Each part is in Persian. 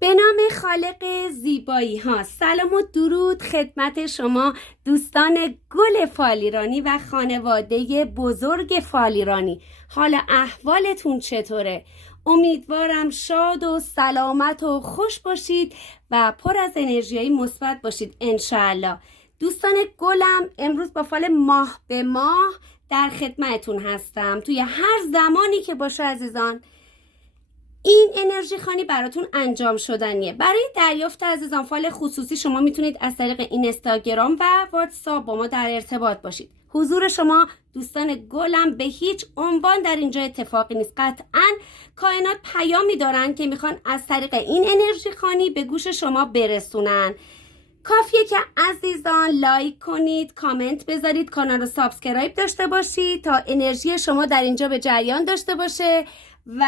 به نام خالق زیبایی ها. سلام و درود خدمت شما دوستان گل فالیرانی و خانواده بزرگ فالیرانی. حال احوالتون چطوره؟ امیدوارم شاد و سلامت و خوش باشید و پر از انرژیای مثبت باشید انشاءالله. دوستان گلم، امروز با فال ماه به ماه در خدمتتون هستم. توی هر زمانی که باشه عزیزان، این انرژی خوانی براتون انجام شدنیه. برای دریافت عزیزان فال خصوصی شما میتونید از طریق اینستاگرام و واتساپ با ما در ارتباط باشید. حضور شما دوستان گلم به هیچ عنوان در اینجا اتفاقی نیست. قطعاً کائنات پیامی دارن که میخوان از طریق این انرژی خوانی به گوش شما برسونن. کافیه که عزیزان لایک کنید، کامنت بذارید، کانال رو سابسکرایب داشته باشید تا انرژی شما در اینجا به جریان داشته باشه و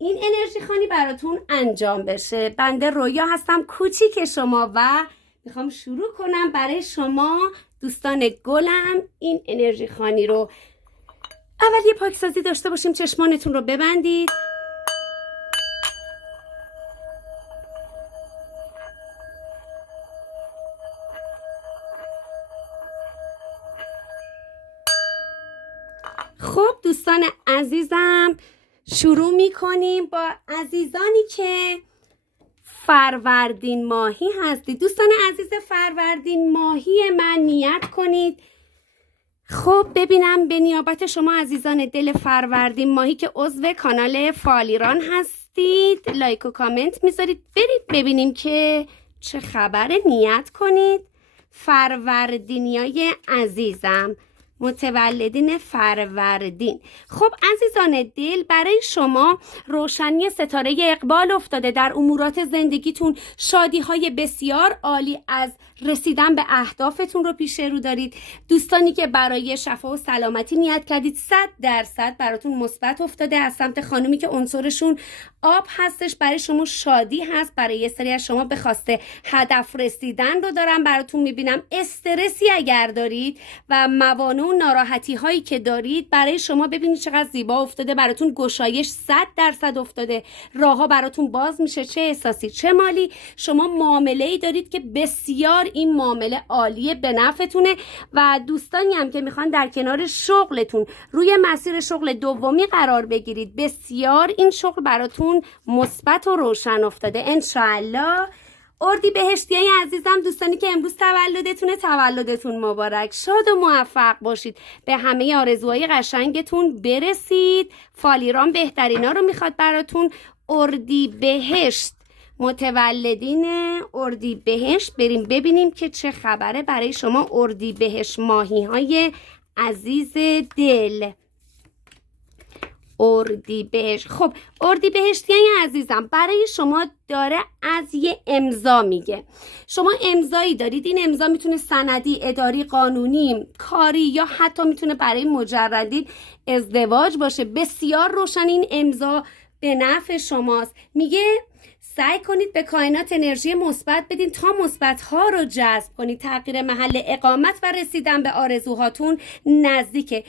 این انرژی خوانی براتون انجام بشه. بنده رویا هستم، کوچیک شما، و میخوام شروع کنم برای شما دوستان گلم این انرژی خوانی رو. اول یه پاکسازی داشته باشیم، چشمانتون رو ببندید. خب دوستان عزیزم، شروع میکنیم با عزیزانی که فروردین ماهی هستید. دوستان عزیز فروردین ماهی من نیت کنید. خب ببینم به نیابت شما عزیزان دل فروردین ماهی که عضو کانال فالیران هستید لایک و کامنت میذارید. برید ببینیم که چه خبره. نیت کنید. فروردینیای عزیزم، متولدین فروردین. خب عزیزان دل، برای شما روشنی ستاره اقبال افتاده در امورات زندگیتون. شادی های بسیار عالی از رسیدن به اهدافتون رو پیش رو دارید. دوستانی که برای شفا و سلامتی نیت کردید 100% براتون مثبت افتاده. از سمت خانومی که عنصرشون آب هستش برای شما شادی هست. برای یه سری از شما به خواسته هدف رسیدن رو دارم براتون میبینم. استرسی اگر دارید و موانع و ناراحتی هایی که دارید برای شما ببینید چقدر زیبا افتاده. براتون گشایش 100% افتاده. راهها براتون باز میشه، چه احساسی چه مالی. شما معامله ای دارید که بسیار این معامله عالیه، به نفعتونه. و دوستانی هم که میخوان در کنار شغلتون روی مسیر شغل دومی قرار بگیرید، بسیار این شغل براتون مثبت و روشن افتاده انشاءالله. اردیبهشتیای عزیزم، دوستانی که امروز تولدتونه، تولدتون مبارک. شاد و موفق باشید، به همه آرزوهای قشنگتون برسید. فالیران بهترینا رو میخواد براتون. اردیبهشت، متولدین اردیبهشت، بریم ببینیم که چه خبره برای شما اردیبهشت ماهی های عزیز دل. اردیبهشت. خب اردیبهشتیان عزیزم، برای شما داره از یه امضا میگه. شما امضایی دارید. این امضا میتونه سندی، اداری، قانونی، کاری، یا حتی میتونه برای مجردین ازدواج باشه. بسیار روشن این امضا به نفع شماست. میگه سعی کنید به کائنات انرژی مثبت بدین تا مثبت ها رو جذب کنید. تغییر محل اقامت و رسیدن به آرزوهاتون نزدیکه.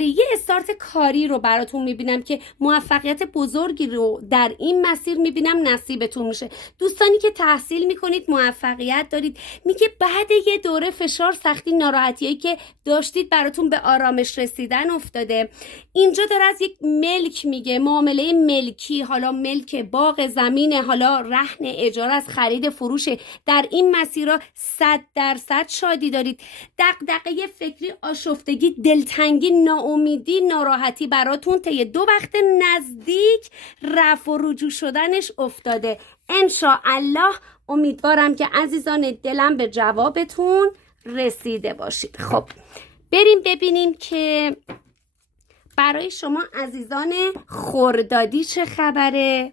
یه استارت کاری رو براتون میبینم که موفقیت بزرگی رو در این مسیر میبینم نصیبتون میشه. دوستانی که تحصیل میکنید موفقیت دارید. میگه بعد یه دوره فشار، سختی، ناراحتیایی که داشتید براتون به آرامش رسیدن افتاده. اینجا داره از یک ملک میگه، معامله ملکی، حالا ملک باغ، زمینه، حالا رهن، اجاره، از خرید، فروش. در این مسیرها 100% شادی دارید. دغدغه فکری، آشفتگی، دلتنگی، ناامیدی، ناراحتی براتون طی 2 وقت نزدیک رفع و رجوع شدنش افتاده انشاءالله. امیدوارم که عزیزان دلم به جوابتون رسیده باشید. خب بریم ببینیم که برای شما عزیزان خردادی چه خبره.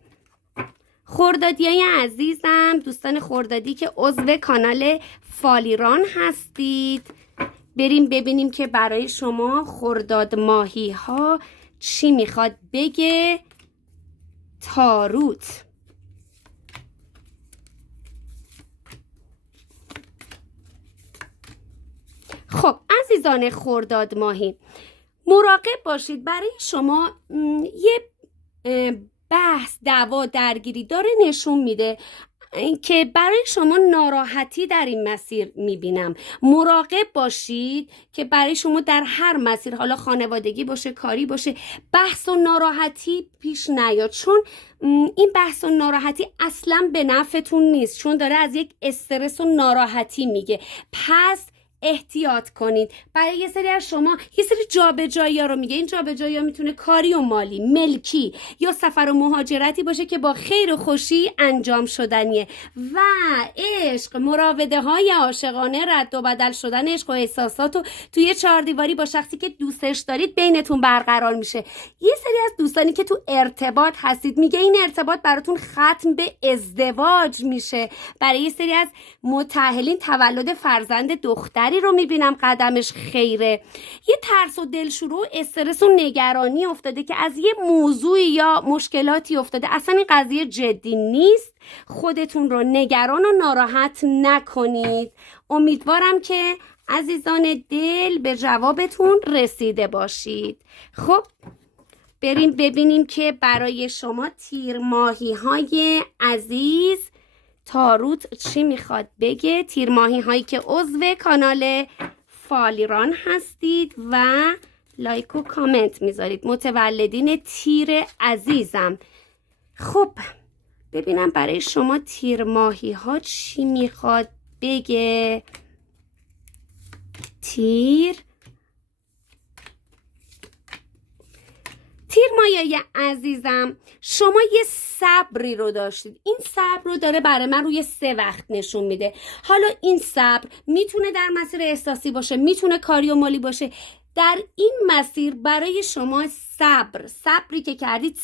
خردادیای عزیزم، دوستان خردادی که عضو کانال فالیران هستید، بریم ببینیم که برای شما خرداد ماهی ها چی میخواد بگه تاروت. خب عزیزان خرداد ماهی، مراقب باشید. برای شما یه بحث، دعوا، درگیری داره نشون میده که برای شما ناراحتی در این مسیر میبینم. مراقب باشید که برای شما در هر مسیر، حالا خانوادگی باشه، کاری باشه، بحث و ناراحتی پیش نیاد، چون این بحث و ناراحتی اصلا به نفعتون نیست، چون داره از یک استرس و ناراحتی میگه. پس احتیاط کنید. برای یه سری از شما یه سری جابجایی‌ها رو میگه. این جابجایی‌ها میتونه کاری و مالی، ملکی یا سفر و مهاجرتی باشه که با خیر و خوشی انجام شدنیه. و عشق، مراوده های عاشقانه، رد و بدل شدن عشق و احساسات و توی 4 دیواری با شخصی که دوستش دارید بینتون برقرار میشه. یه سری از دوستانی که تو ارتباط هستید میگه این ارتباط براتون ختم به ازدواج میشه. برای یه سری از متأهلین تولد فرزند دختر رو میبینم قدمش خیره. یه ترس و دلشوره و استرس و نگرانی افتاده که از یه موضوعی یا مشکلاتی افتاده. اصلا این قضیه جدی نیست. خودتون رو نگران و ناراحت نکنید. امیدوارم که عزیزان دل به جوابتون رسیده باشید. خب بریم ببینیم که برای شما تیر ماهی های عزیز تاروت چی میخواد بگه. تیر ماهی هایی که عضو کانال فالیران هستید و لایک و کامنت میذارید، متولدین تیر عزیزم. خب ببینم برای شما تیر ماهی ها چی میخواد بگه. تیر ماهی عزیزم، شما یه صبری رو داشتید. این صبر رو داره برای من روی 3 وقت نشون میده. حالا این صبر میتونه در مسیر احساسی باشه، میتونه کاری و مالی باشه. در این مسیر برای شما صبری که کردید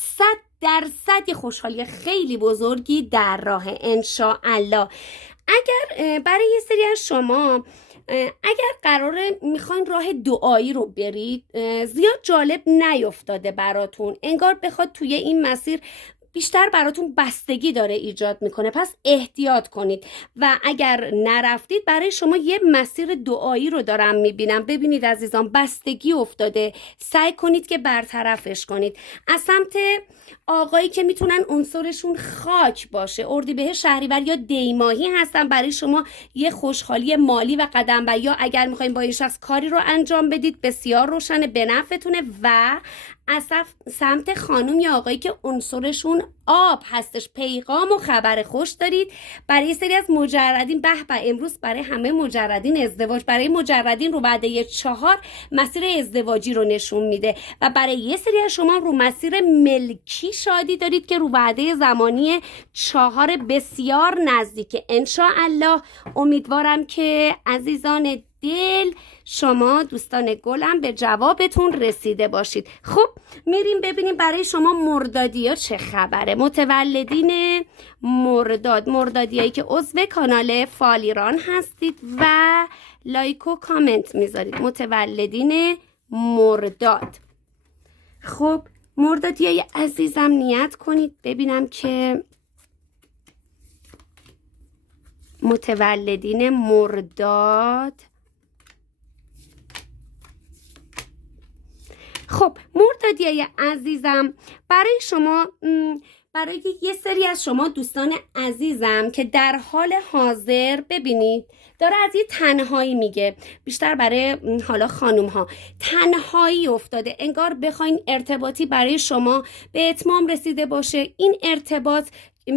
100% خوشحالی خیلی بزرگی در راه انشاءالله. اگر برای یه سری از شما اگر قراره میخواین راه دعایی رو برید، زیاد جالب نیفتاده براتون، انگار بخواد توی این مسیر بیشتر براتون بستگی داره ایجاد میکنه. پس احتیاط کنید و اگر نرفتید برای شما یه مسیر دعایی رو دارم میبینم. ببینید عزیزان، بستگی افتاده، سعی کنید که برطرفش کنید. از سمت آقایی که میتونن عنصرشون خاک باشه، اردیبهشت، شهریور یا دیماهی هستن، برای شما یه خوشحالی مالی و قدم و یا اگر میخواین با یه شخص کاری رو انجام بدید بسیار روشنه، به نفعتونه. و از سمت خانم یا آقایی که عنصرشون آب هستش، پیغام و خبر خوش دارید. برای یه سری از مجردین، به امروز برای همه مجردین ازدواج، برای مجردین رو بعد 4 مسیر ازدواجی رو نشون میده و برای یه سری از شما رو مسیر ملکی شادی دارید که رو وعده زمانی 4 بسیار نزدیکه انشاءالله. امیدوارم که عزیزان دل، شما دوستان گلم به جوابتون رسیده باشید. خب میریم ببینیم برای شما مردادی ها چه خبره. متولدین مردادیایی که عضو کانال فالیران هستید و لایک و کامنت میذارید، متولدین مرداد. خب مردادیای عزیزم نیت کنید ببینم که متولدین مرداد. خب مردادیای عزیزم، برای شما، برای یه سری از شما دوستان عزیزم که در حال حاضر ببینید داره از یه تنهایی میگه، بیشتر برای حالا خانوم ها تنهایی افتاده، انگار بخواین ارتباطی برای شما به اتمام رسیده باشه. این ارتباط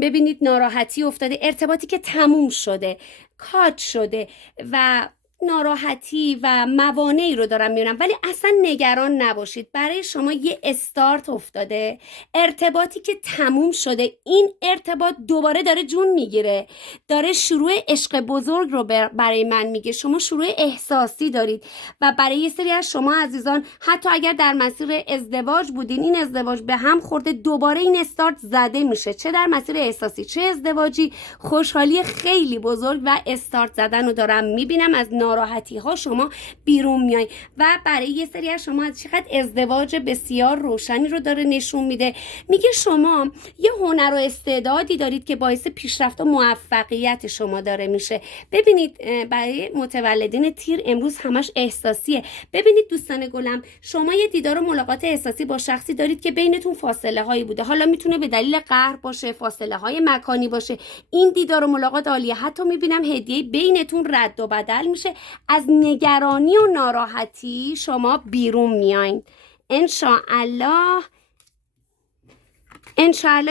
ببینید ناراحتی افتاده، ارتباطی که تموم شده، کات شده و ناراحتی و موانعی رو دارم میبینم، ولی اصلا نگران نباشید. برای شما یه استارت افتاده، ارتباطی که تموم شده. این ارتباط دوباره داره جون میگیره، داره شروع عشق بزرگ رو برای من میگه. شما شروع احساسی دارید و برای یه سری از شما عزیزان حتی اگر در مسیر ازدواج بودین، این ازدواج به هم خورده، دوباره این استارت زده میشه، چه در مسیر احساسی چه ازدواجی. خوشحالی خیلی بزرگ و استارت زدن رو دارم میبینم از ناراحتی ها شما بیرون میای و برای یه سری از شما چقدر ازدواج بسیار روشنی رو داره نشون میده. میگه شما یه هنر و استعدادی دارید که باعث پیشرفت و موفقیت شما داره میشه. ببینید برای متولدین تیر امروز همش احساسیه. ببینید دوستان گلم، شما یه دیدار و ملاقات احساسی با شخصی دارید که بینتون فاصله هایی بوده. حالا میتونه به دلیل قهر باشه، فاصله های مکانی باشه. این دیدار و ملاقات عالیه. حتی میبینم هدیه بینتون رد و بدل میشه. از نگرانی و ناراحتی شما بیرون میاین. انشاءالله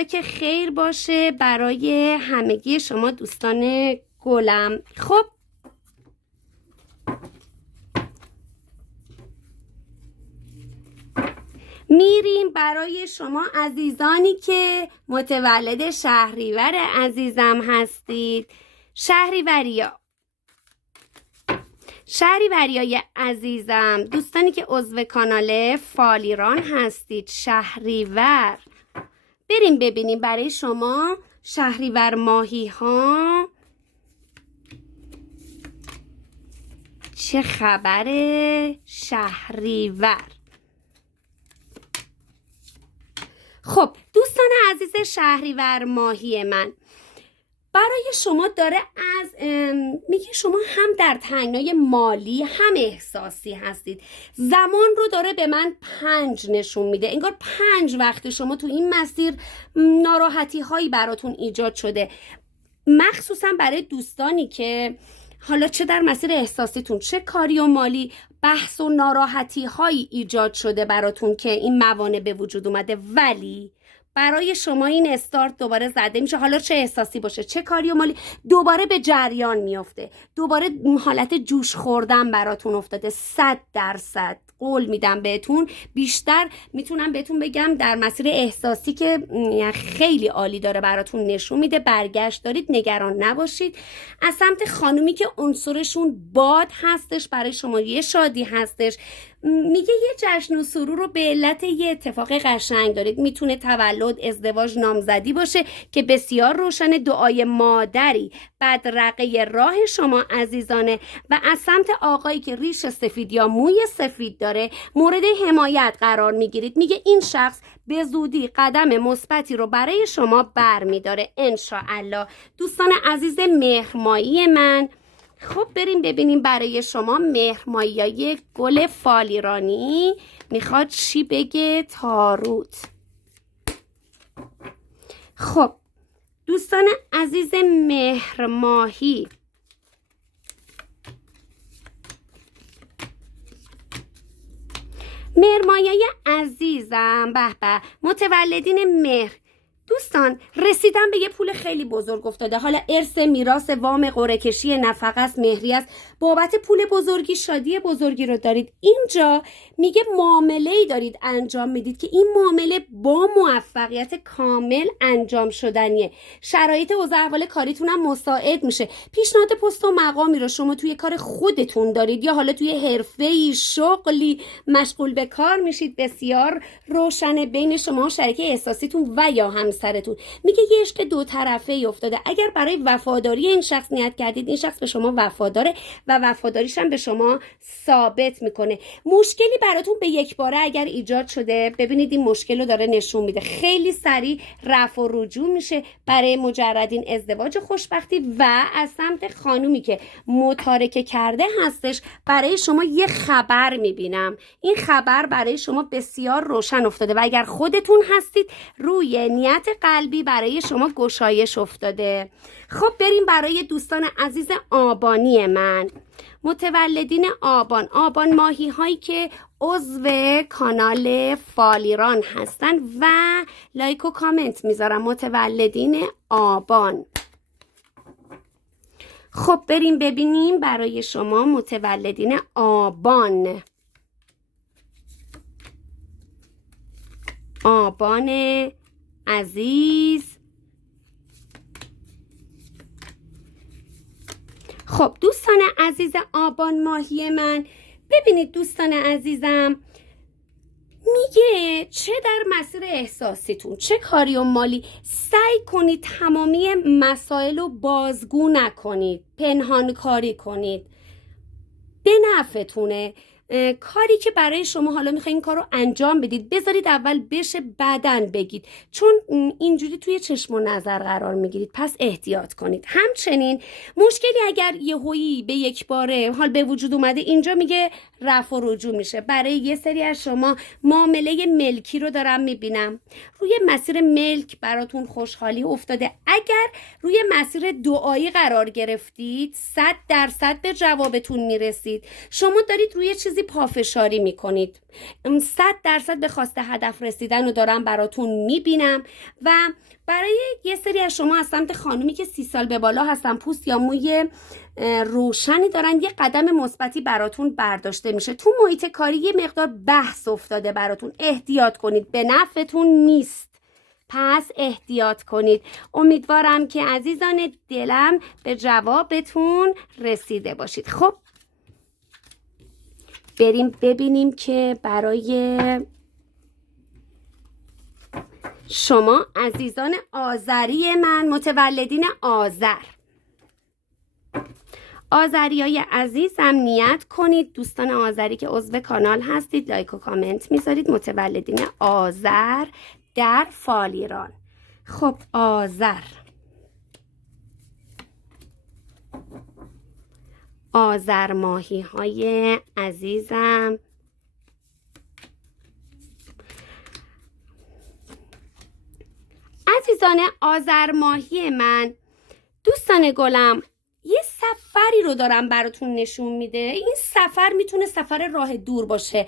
که خیر باشه برای همگی شما دوستان گلم. خب میریم برای شما عزیزانی که متولد شهریور عزیزم هستید. شهریوریای عزیزم، دوستانی که عضو کانال فالیران هستید، شهریور، بریم ببینیم برای شما شهریور ماهی ها چه خبره. شهریور. خب دوستان عزیز شهریور ماهی من، برای شما داره از میگه شما هم در تنگنای مالی هم احساسی هستید. زمان رو داره به من 5 نشون میده. انگار 5 وقت شما تو این مسیر ناراحتی هایی براتون ایجاد شده، مخصوصا برای دوستانی که حالا چه در مسیر احساسیتون چه کاری و مالی بحث و ناراحتی هایی ایجاد شده براتون که این موانع به وجود اومده، ولی برای شما این استارت دوباره زده میشه. حالا چه احساسی باشه چه کاری و مالی، دوباره به جریان میفته، دوباره حالت جوش خوردن براتون افتاده. 100% قول میدم بهتون. بیشتر میتونم بهتون بگم در مسیر احساسی که خیلی عالی داره براتون نشون میده. برگشت دارید، نگران نباشید. از سمت خانومی که عنصرشون باد هستش، برای شما یه شادی هستش. میگه یه جشن و سرور رو به علت یه اتفاق قشنگ دارید. میتونه تولد، ازدواج، نامزدی باشه که بسیار روشن. دعای مادری بدرقه راه شما عزیزانه. و از سمت آقایی که ریش سفید یا موی سفید داره مورد حمایت قرار میگیرید. میگه این شخص به زودی قدم مثبتی رو برای شما برمیداره انشاءالله. دوستان عزیز مهرمایی من، خب بریم ببینیم برای شما مهرمایی گل فالیرانی میخواد چی بگه تاروت. خب دوستان عزیز مهرماهی، مهرمایی عزیزم، به به متولدین مهر، دوستان رسیدن به یه پول خیلی بزرگ افتاده. حالا ارث، میراث، وام، قرعه کشی، نفقه است، مهری است، بابت پول بزرگی، شادی بزرگی رو دارید. اینجا میگه معامله‌ای دارید انجام میدید که این معامله با موفقیت کامل انجام شدنیه. شرایط و احوال کاریتون هم مساعد میشه. پیشنهاد پست و مقامی رو شما توی کار خودتون دارید یا حالا توی حرفه‌ای، شغلی مشغول به کار میشید. بسیار روشنه بین شما و شریک احساسیتون و یا همسرتون. میگه یه عشق دو طرفه ای افتاده. اگر برای وفاداری این شخص نیت کردید، این شخص به شما وفاداره و وفاداریش هم به شما ثابت میکنه. مشکلی براتون به یک باره اگر ایجاد شده، ببینید این مشکل رو داره نشون میده. خیلی سریع رفع و رجوع میشه برای مجردین ازدواج خوشبختی. و از سمت خانومی که متارکه کرده هستش، برای شما یه خبر میبینم. این خبر برای شما بسیار روشن افتاده و اگر خودتون هستید روی نیت قلبی برای شما گشایش افتاده. خب بریم برای دوستان عزیز آبانی من، متولدین آبان ماهی هایی که عضو کانال فالیران هستن و لایک و کامنت میذارم. متولدین آبان، خب بریم ببینیم برای شما متولدین آبان عزیز. خب دوستان عزیز آبان ماهی من، ببینید دوستان عزیزم، میگه چه در مسیر احساسیتون چه کاری و مالی، سعی کنید تمامی مسائل رو بازگو نکنید، پنهان کاری کنید. به نفعتونه. کاری که برای شما حالا میخواین این کار رو انجام بدید، بذارید اول بشه بعدن بگید، چون اینجوری توی چشم و نظر قرار میگیرید، پس احتیاط کنید. همچنین مشکلی اگر یهویی به یک باره حال به وجود اومده، اینجا میگه رفع و رجوع میشه. برای یه سری از شما معامله ملکی رو دارم میبینم، روی مسیر ملک براتون خوشحالی افتاده. اگر روی مسیر دعایی قرار گرفتید 100% به جوابتون میرسید. شما دارید روی چیزی پافشاری میکنید، 100% به خواسته هدف رسیدن رو دارم براتون میبینم. و برای یه سری از شما از سمت خانومی که 30 سال به بالا هستن، پوست یا موی روشنی دارن، یه قدم مثبتی براتون برداشته میشه. تو محیط کاری یه مقدار بحث افتاده براتون، احتیاط کنید، به نفعتون نیست، پس احتیاط کنید. امیدوارم که عزیزان دلم به جوابتون رسیده باشید. خب بریم ببینیم که برای شما عزیزان آذری من، متولدین آذر، آذریای عزیزم نیت کنید. دوستان آذری که عضو کانال هستید لایک و کامنت میذارید. متولدین آذر در فال ایران. خب آذر، آذر ماهی های عزیزم، عزیزان آذر ماهی من، دوستان گلم، یه سفری رو دارم براتون نشون میده. این سفر میتونه سفر راه دور باشه.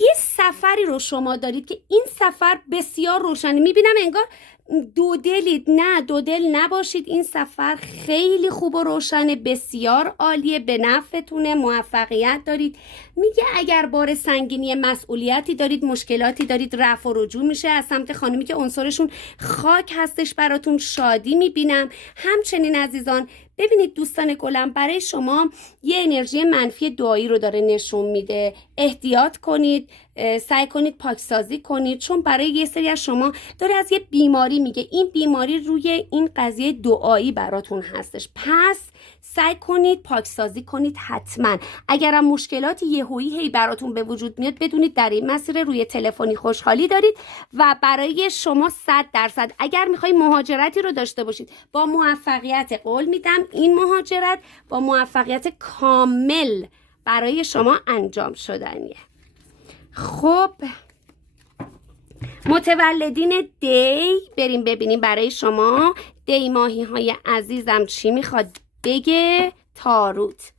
یه سفری رو شما دارید که این سفر بسیار روشنه. میبینم انگار دو دلید. نه، دو دل نباشید. این سفر خیلی خوب و روشنه، بسیار عالیه، به نفعتونه، موفقیت دارید. میگه اگر بار سنگینی مسئولیتی دارید، مشکلاتی دارید، رفع و رجوع میشه. از سمت خانمی که عنصرشون خاک هستش براتون شادی میبینم. همچنین عزیزان ببینید دوستان گلم، برای شما یه انرژی منفی دعایی رو داره نشون میده. احتیاط کنید، سعی کنید پاکسازی کنید، چون برای یه سری از شما داره از یه بیماری میگه. این بیماری روی این قضیه دعایی براتون هستش، پس سعی کنید پاکسازی کنید حتما. اگرم مشکلاتی یهویی هی براتون به وجود میاد، بدونید در این مسیر روی تلفنی خوشحالی دارید و برای شما 100%. اگر میخوای مهاجرتی رو داشته باشید با موفقیت، قول میدم این مهاجرت با موفقیت کامل برای شما انجام شدنیه. خب متولدین دی، بریم ببینیم برای شما دی ماهی های عزیزم چی میخواد بگه. تاروت،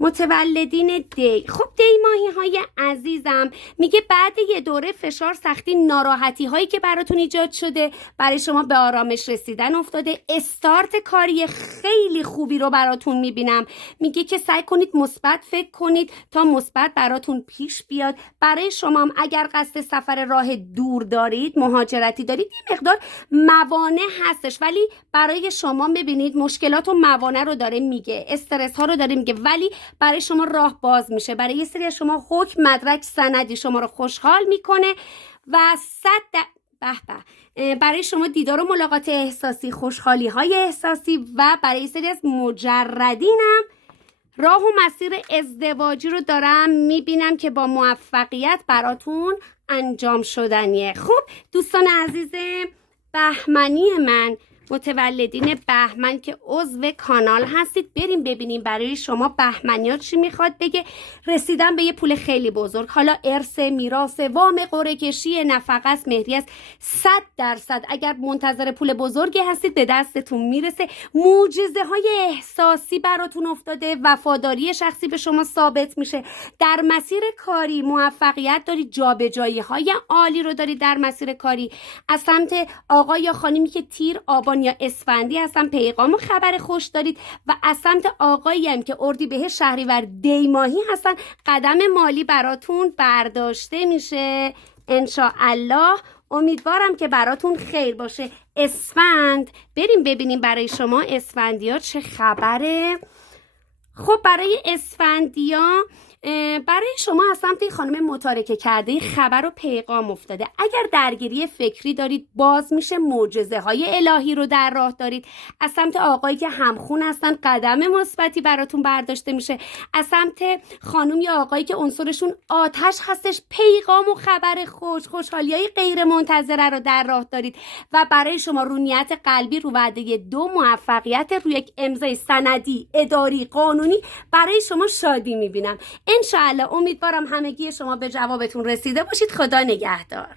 متولدین دی. خب دی ماهی های عزیزم میگه بعد یه دوره فشار، سختی، ناراحتی هایی که براتون ایجاد شده، برای شما به آرامش رسیدن افتاده. استارت کاری خیلی خوبی رو براتون میبینم. میگه که سعی کنید مثبت فکر کنید تا مثبت براتون پیش بیاد. برای شما هم اگر قصد سفر راه دور دارید، مهاجرتی دارید، یه مقدار موانع هستش، ولی برای شما ببینید مشکلات و موانع رو داره میگه، استرس ها رو داره میگه، ولی برای شما راه باز میشه. برای یه سری از شما حکم، مدرک، سندی شما رو خوشحال میکنه و برای شما دیدار و ملاقات احساسی، خوشحالی های احساسی و برای یه سری از مجردینم راه و مسیر ازدواجی رو دارم میبینم که با موفقیت براتون انجام شدنیه. خب دوستان عزیز بهمنی من، متولدین بهمن که عضو کانال هستید، بریم ببینیم برای شما بهمنیات چی میخواد بگه. رسیدن به یه پول خیلی بزرگ، حالا ارث، میراث، وام، قرعه کشی، نفقه است، مهریه است، 100%. اگر منتظر پول بزرگی هستید به دستتون میرسه. معجزه های احساسی براتون افتاده، وفاداری شخصی به شما ثابت میشه. در مسیر کاری موفقیت دارید، جابجایی های عالی رو دارید در مسیر کاری. از سمت آقا یا خانمی که تیر، آبان یا اسفندی هستن پیغام و خبر خوش دارید و از سمت آقایی هم که اردیبهشت، شهریور، دی ماهی هستن قدم مالی براتون برداشته میشه انشاءالله. امیدوارم که براتون خیر باشه. اسفند، بریم ببینیم برای شما اسفندیا چه خبره. خب برای اسفندیا برای شما از سمت خانم متارکه کرده خبر و پیغام افتاده. اگر درگیری فکری دارید باز میشه، معجزه های الهی رو در راه دارید. از سمت آقایی که همخون هستن قدم مثبتی براتون برداشته میشه. از سمت خانم یا آقایی که عنصرشون آتش هستش پیغام و خبر خوشحالیای غیر منتظره رو در راه دارید. و برای شما رو نیت قلبی رو وعده 2 موفقیت روی یک امضای سندی اداری قانونی برای شما شادی میبینم. انشاءالله امیدوارم همگی شما به جوابتون رسیده باشید. خدا نگهدار.